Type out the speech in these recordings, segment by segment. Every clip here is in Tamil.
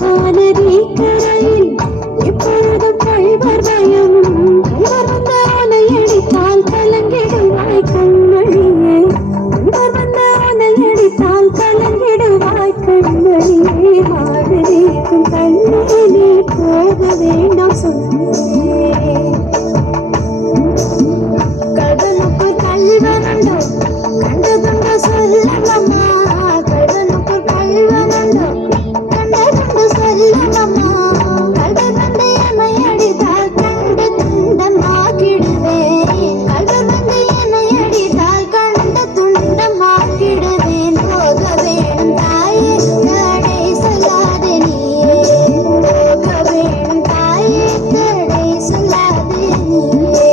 மகாநதி கரையில் எப்பொழுதும் கள்வர் பயம். கள்வர் வந்த ஆனை அடித்தால் கலங்கிடுவாய் கண்மணியே. கள்வர் வந்த ஆனை அடித்தால் கலங்கிடுவாய் கண்மணியே. மாடு நீக்கும் கண்ணே நீ போக வேண்டாம் சொன்னேன். கல்வனுக்கு கல்வனுண்டோ கண்டதுண்டு சொல்லம்மா. கல்வனுக்கு கல்வனுண்டோ கண்டதுண்டு சொல்லம்மா. கல்வர் வந்து என்னை அடித்தால் கண்டு துண்டமாக்கிடுவேன். கல்வர் வந்து என்னை அடித்தால் கண்டு துண்டமாக்கிடுவேன். போக வேணும் தாயே தடை சொல்லாதே நீயே. போக வேணும் தாயே தடை சொல்லாதே நீயே.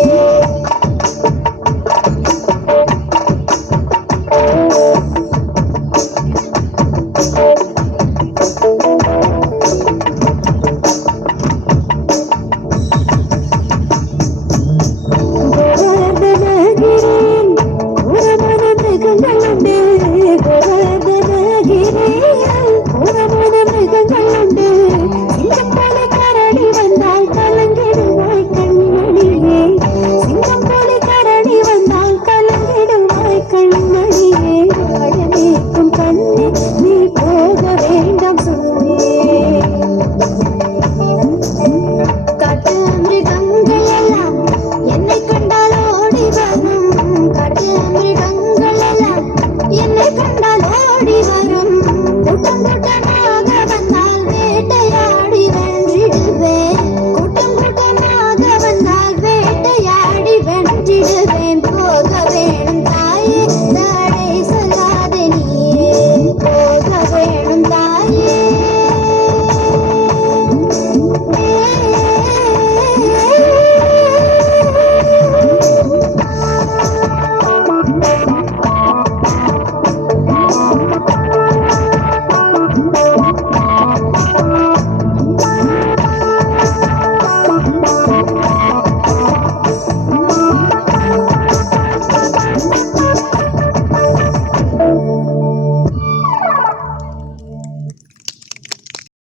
கோவர்தனகிரியில் கோரமான மிருகங்களுண்டு. கோவர்தனகிரியில் கோரமான மிருகங்களுண்டு. சிங்கம் போல கரடி வந்தால் கலங்கிடுவாய் கண்மணியே. சிங்கம் போல கரடி வந்தால் கலங்கிடுவாய் கண்மணியே. வாழ நீக்கும் கண்ணே நீ போக வேண்டாம் சொன்னேன். காட்டு மிருகங்கள் எல்லாம் என்னை கண்டால் ஓடி வரும். காட்டு மிருகங்கள் எல்லாம் என்னை கண்டால் ஓடி வரும். கூட்டம் கூட்டமாக வந்தால் வேட்டையாடி வென்றிடுவேன். கூட்டம் கூட்டமாக வந்தால் வேட்டையாடி வென்றிடுவேன். போக வேணும்